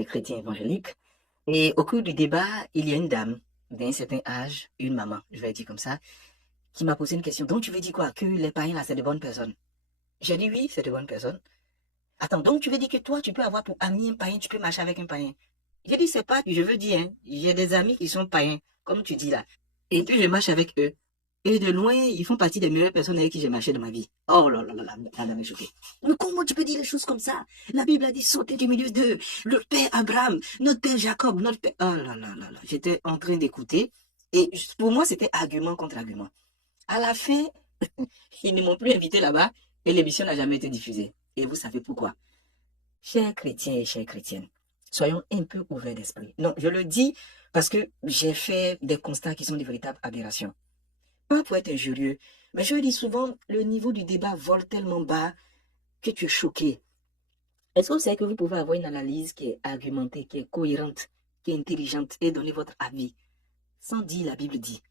des chrétiens évangéliques. Et au cours du débat, il y a une dame d'un certain âge, une maman, je vais dire comme ça, qui m'a posé une question. Donc tu veux dire quoi? Que les païens là, c'est de bonnes personnes? J'ai dit oui, c'est de bonnes personnes. Attends, donc tu veux dire que toi, tu peux avoir pour ami un païen, tu peux marcher avec un païen? J'ai dit, c'est pas que je veux dire, hein. J'ai des amis qui sont païens, comme tu dis là. Et puis je marche avec eux. Et de loin, ils font partie des meilleures personnes avec qui j'ai marché dans ma vie. Oh là là là là, la dame est choquée. Mais comment tu peux dire les choses comme ça? La Bible a dit sauter du milieu d'eux. Le père Abraham, notre père Jacob, notre père... Oh là là là là. J'étais en train d'écouter. Et pour moi, c'était argument contre argument. À la fin, ils ne m'ont plus invité là-bas et l'émission n'a jamais été diffusée. Et vous savez pourquoi? Chers chrétiens et chères chrétiennes, soyons un peu ouverts d'esprit. Non, je le dis parce que j'ai fait des constats qui sont des véritables aberrations. Pas pour être injurieux, mais je le dis souvent, le niveau du débat vole tellement bas que tu es choqué. Est-ce que vous savez que vous pouvez avoir une analyse qui est argumentée, qui est cohérente, qui est intelligente et donner votre avis sans dire la Bible dit?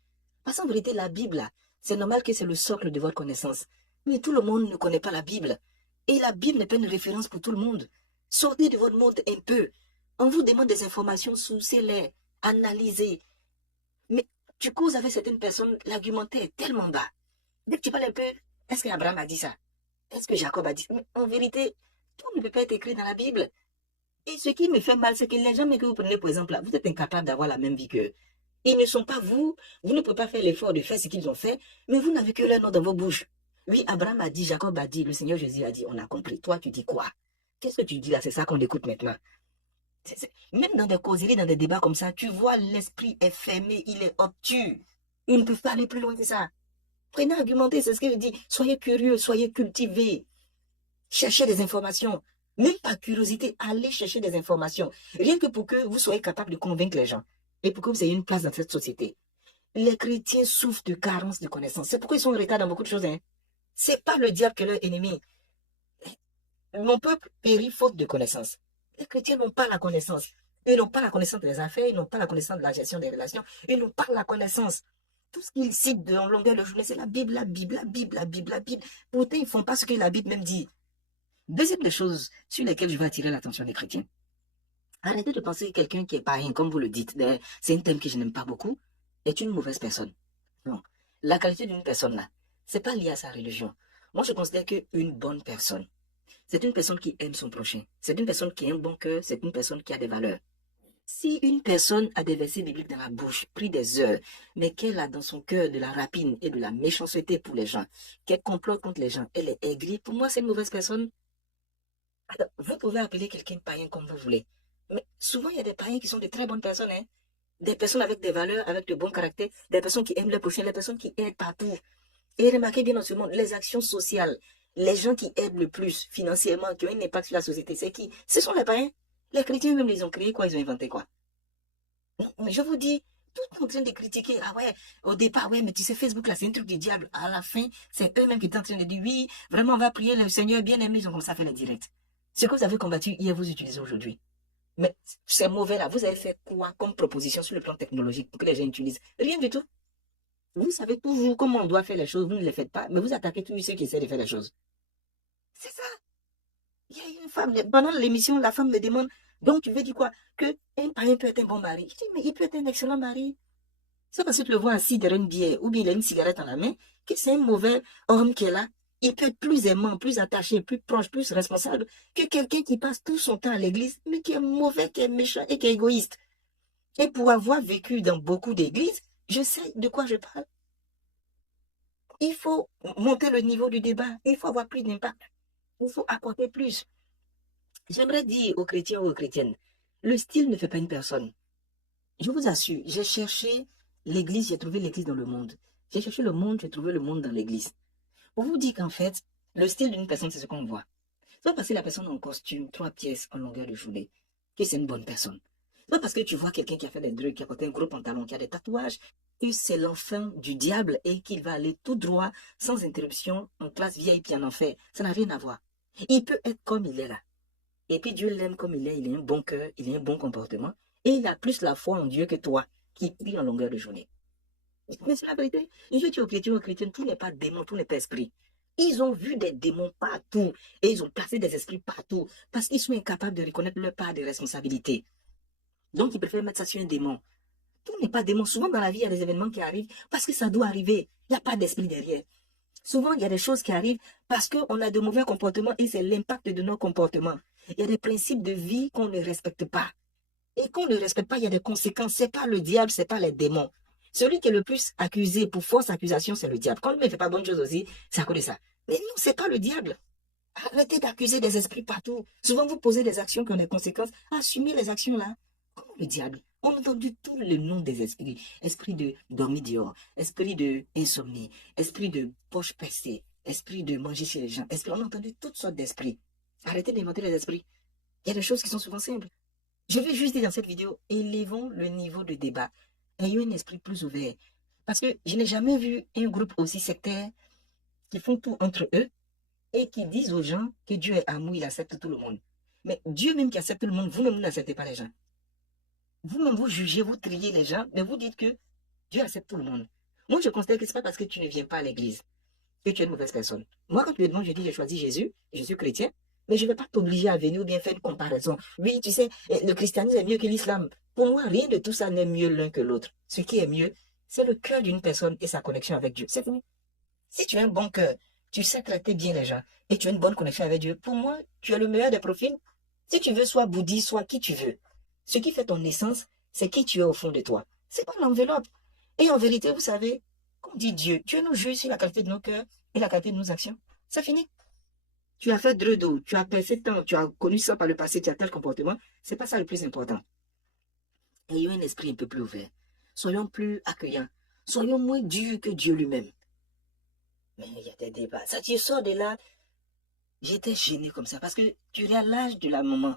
Parce qu'en vérité, la Bible, là, c'est normal que c'est le socle de votre connaissance. Mais tout le monde ne connaît pas la Bible. Et la Bible n'est pas une référence pour tout le monde. Sortez de votre monde un peu. On vous demande des informations, sourcez-les, analysez. Mais tu causes avec certaines personnes, l'argumentaire est tellement bas. Dès que tu parles un peu, est-ce qu'Abraham a dit ça? Est-ce que Jacob a dit ça? Mais en vérité, tout ne peut pas être écrit dans la Bible. Et ce qui me fait mal, c'est que les gens que vous prenez, par exemple, là, vous êtes incapables d'avoir la même vie qu'eux. Ils ne sont pas vous, vous ne pouvez pas faire l'effort de faire ce qu'ils ont fait, mais vous n'avez que leur nom dans vos bouches. Oui, Abraham a dit, Jacob a dit, le Seigneur Jésus a dit, on a compris. Toi, tu dis quoi? Qu'est-ce que tu dis là? C'est ça qu'on écoute maintenant. Même dans des causeries, dans des débats comme ça, tu vois, l'esprit est fermé, il est obtus. Il ne peut pas aller plus loin que ça. Prenez argumenter, c'est ce que je dis. Soyez curieux, soyez cultivés. Cherchez des informations. Même par curiosité, allez chercher des informations. Rien que pour que vous soyez capable de convaincre les gens. Et pour que vous ayez une place dans cette société. Les chrétiens souffrent de carence de connaissances. C'est pourquoi ils sont en retard dans beaucoup de choses. Hein. C'est pas le diable qui est leur ennemi. Mon peuple périt faute de connaissances. Les chrétiens n'ont pas la connaissance. Ils n'ont pas la connaissance des affaires, ils n'ont pas la connaissance de la gestion des relations, ils n'ont pas la connaissance. Tout ce qu'ils citent en longueur de journée, c'est la Bible, la Bible, la Bible, la Bible, la Bible. Pourtant, ils ne font pas ce que la Bible même dit. Deuxième des choses sur lesquelles je veux attirer l'attention des chrétiens. Arrêtez de penser que quelqu'un qui est païen, comme vous le dites, c'est un thème que je n'aime pas beaucoup, est une mauvaise personne. Non. La qualité d'une personne là, c'est pas lié à sa religion. Moi, je considère qu'une bonne personne, c'est une personne qui aime son prochain. C'est une personne qui a un bon cœur, c'est une personne qui a des valeurs. Si une personne a des versets bibliques dans la bouche, pris des heures, mais qu'elle a dans son cœur de la rapine et de la méchanceté pour les gens, qu'elle complote contre les gens, elle est aigrie, pour moi, c'est une mauvaise personne. Alors, vous pouvez appeler quelqu'un païen comme vous voulez. Mais souvent, il y a des païens qui sont de très bonnes personnes, hein. Des personnes avec des valeurs, avec de bons caractères, des personnes qui aiment leur prochain, des personnes qui aident partout. Et remarquez bien dans ce monde, les actions sociales, les gens qui aident le plus financièrement, qui ont un impact sur la société, c'est qui? Ce sont les païens. Les chrétiens eux-mêmes, ils ont créé quoi? Ils ont inventé quoi? Mais je vous dis, tout est en train de critiquer. Ah ouais, au départ, ouais, mais tu sais, Facebook, là, c'est un truc du diable. À la fin, c'est eux-mêmes qui sont en train de dire, oui, vraiment, on va prier le Seigneur bien-aimé. Ils ont comme ça fait les directs. Ce que vous avez combattu hier, vous utilisez aujourd'hui. Mais c'est mauvais là. Vous avez fait quoi comme proposition sur le plan technologique pour que les gens utilisent? Rien du tout. Vous savez toujours comment on doit faire les choses, vous ne les faites pas, mais vous attaquez tous ceux qui essaient de faire les choses. C'est ça. Il y a une femme, pendant l'émission, la femme me demande, donc tu veux dire quoi? Que un parrain peut être un bon mari. Je dis, mais il peut être un excellent mari. C'est parce que tu le vois assis derrière une bière ou bien il a une cigarette en la main, que c'est un mauvais homme qui est là. Il peut être plus aimant, plus attaché, plus proche, plus responsable que quelqu'un qui passe tout son temps à l'église, mais qui est mauvais, qui est méchant et qui est égoïste. Et pour avoir vécu dans beaucoup d'églises, je sais de quoi je parle. Il faut monter le niveau du débat. Il faut avoir plus d'impact. Il faut apporter plus. J'aimerais dire aux chrétiens ou aux chrétiennes, le style ne fait pas une personne. Je vous assure, j'ai cherché l'église, j'ai trouvé l'église dans le monde. J'ai cherché le monde, j'ai trouvé le monde dans l'église. Pour vous dire qu'en fait, le style d'une personne, c'est ce qu'on voit. C'est pas parce que la personne en costume, 3 pièces en longueur de journée, que c'est une bonne personne. C'est pas parce que tu vois quelqu'un qui a fait des drugs, qui a porté un gros pantalon, qui a des tatouages, que c'est l'enfant du diable et qu'il va aller tout droit, sans interruption, en classe VIP en enfer. Ça n'a rien à voir. Il peut être comme il est là. Et puis Dieu l'aime comme il a un bon cœur, il a un bon comportement, et il a plus la foi en Dieu que toi, qui prie en longueur de journée. Mais c'est la vérité. Je dis aux chrétiens, tout n'est pas démon, tout n'est pas esprit. Ils ont vu des démons partout et ils ont placé des esprits partout parce qu'ils sont incapables de reconnaître leur part de responsabilité. Donc, ils préfèrent mettre ça sur un démon. Tout n'est pas démon. Souvent, dans la vie, il y a des événements qui arrivent parce que ça doit arriver. Il n'y a pas d'esprit derrière. Souvent, il y a des choses qui arrivent parce qu'on a de mauvais comportements et c'est l'impact de nos comportements. Il y a des principes de vie qu'on ne respecte pas. Et qu'on ne respecte pas, il y a des conséquences. Ce n'est pas le diable, ce n'est pas les démons. Celui qui est le plus accusé pour fausse accusation, c'est le diable. Quand lui ne fait pas bonne chose aussi, c'est à cause de ça. Mais non, ce n'est pas le diable. Arrêtez d'accuser des esprits partout. Souvent, vous posez des actions qui ont des conséquences. Assumez les actions là. Comment le diable? On a entendu tous les noms des esprits. Esprit de dormir dehors, esprit de insomnie, esprit de poche percée, esprit de manger chez les gens. On a entendu toutes sortes d'esprits. Arrêtez d'inventer les esprits. Il y a des choses qui sont souvent simples. Je vais juste dire dans cette vidéo, élevons le niveau de débat. Ayons un esprit plus ouvert. Parce que je n'ai jamais vu un groupe aussi sectaire qui font tout entre eux et qui disent aux gens que Dieu est amour, il accepte tout le monde. Mais Dieu même qui accepte tout le monde, vous-même, vous n'acceptez pas les gens. Vous-même, vous jugez, vous triez les gens, mais vous dites que Dieu accepte tout le monde. Moi, je considère que ce n'est pas parce que tu ne viens pas à l'église que tu es une mauvaise personne. Moi, quand tu me demandes, je dis, j'ai choisi Jésus, je suis chrétien, mais je ne vais pas t'obliger à venir ou bien faire une comparaison. Oui, tu sais, le christianisme est mieux que l'islam. Pour moi, rien de tout ça n'est mieux l'un que l'autre. Ce qui est mieux, c'est le cœur d'une personne et sa connexion avec Dieu. C'est fini. Si tu as un bon cœur, tu sais traiter bien les gens et tu as une bonne connexion avec Dieu, pour moi, tu as le meilleur des profils. Si tu veux, sois bouddhiste, sois qui tu veux. Ce qui fait ton essence, c'est qui tu es au fond de toi. C'est pas l'enveloppe. Et en vérité, vous savez, comme dit Dieu, Dieu nous juge sur la qualité de nos cœurs et la qualité de nos actions. C'est fini. Tu as fait dredo, tu as percé tant, tu as connu ça par le passé, tu as tel comportement. C'est pas ça le plus important. Ayons un esprit un peu plus ouvert. Soyons plus accueillants. Soyons moins durs que Dieu lui-même. Mais il y a des débats. Ça, tu sors de là. J'étais gêné comme ça parce que tu es à l'âge de la maman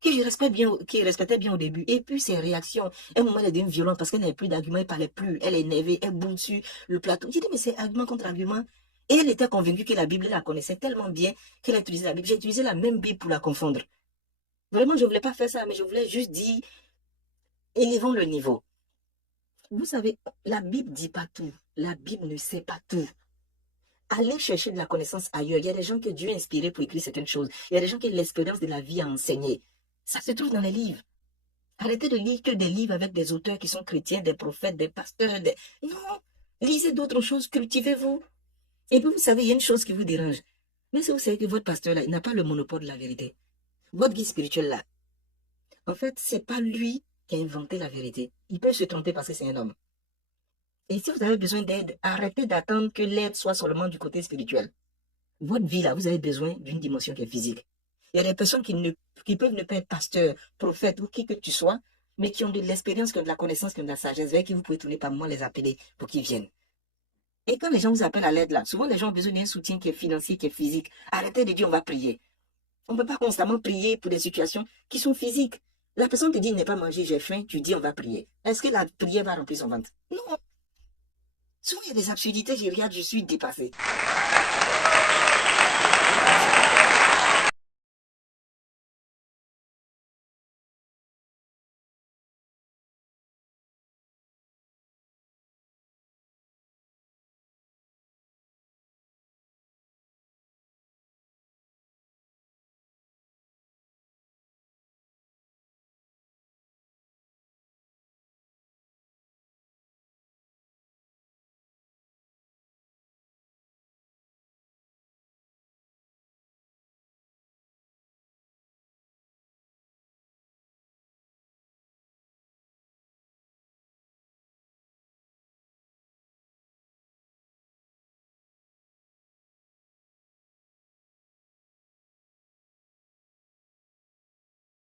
qui respectait bien au début. Et puis ses réactions. À un moment, elle est devenue violente parce qu'elle n'avait plus d'arguments, elle ne parlait plus. Elle est énervée, elle boule sur le plateau. J'ai dit, mais c'est argument contre argument. Et elle était convaincue que la Bible, elle la connaissait tellement bien qu'elle a utilisé la Bible. J'ai utilisé la même Bible pour la confondre. Vraiment, je ne voulais pas faire ça, mais je voulais juste dire, élevons le niveau. Vous savez, la Bible ne dit pas tout. La Bible ne sait pas tout. Allez chercher de la connaissance ailleurs. Il y a des gens que Dieu a inspirés pour écrire certaines choses. Il y a des gens qui ont l'expérience de la vie à enseigner. Ça se trouve dans les livres. Arrêtez de lire que des livres avec des auteurs qui sont chrétiens, des prophètes, des pasteurs. Non, lisez d'autres choses, cultivez-vous. Et puis vous savez, il y a une chose qui vous dérange. Mais si vous savez que votre pasteur là, il n'a pas le monopole de la vérité. Votre guide spirituel là, en fait, c'est pas lui qui a inventé la vérité. Il peut se tromper parce que c'est un homme. Et si vous avez besoin d'aide, arrêtez d'attendre que l'aide soit seulement du côté spirituel. Votre vie là, vous avez besoin d'une dimension qui est physique. Il y a des personnes qui peuvent ne pas être pasteurs, prophètes ou qui que tu sois, mais qui ont de l'expérience, qui ont de la connaissance, qui ont de la sagesse, avec qui vous pouvez tourner par moi les appeler pour qu'ils viennent. Et quand les gens vous appellent à l'aide là, souvent les gens ont besoin d'un soutien qui est financier, qui est physique. Arrêtez de dire on va prier. On ne peut pas constamment prier pour des situations qui sont physiques. La personne te dit il n'est pas mangé, j'ai faim, tu dis on va prier. Est-ce que la prière va remplir son ventre? Non. Souvent il y a des absurdités, je regarde, je suis dépassée.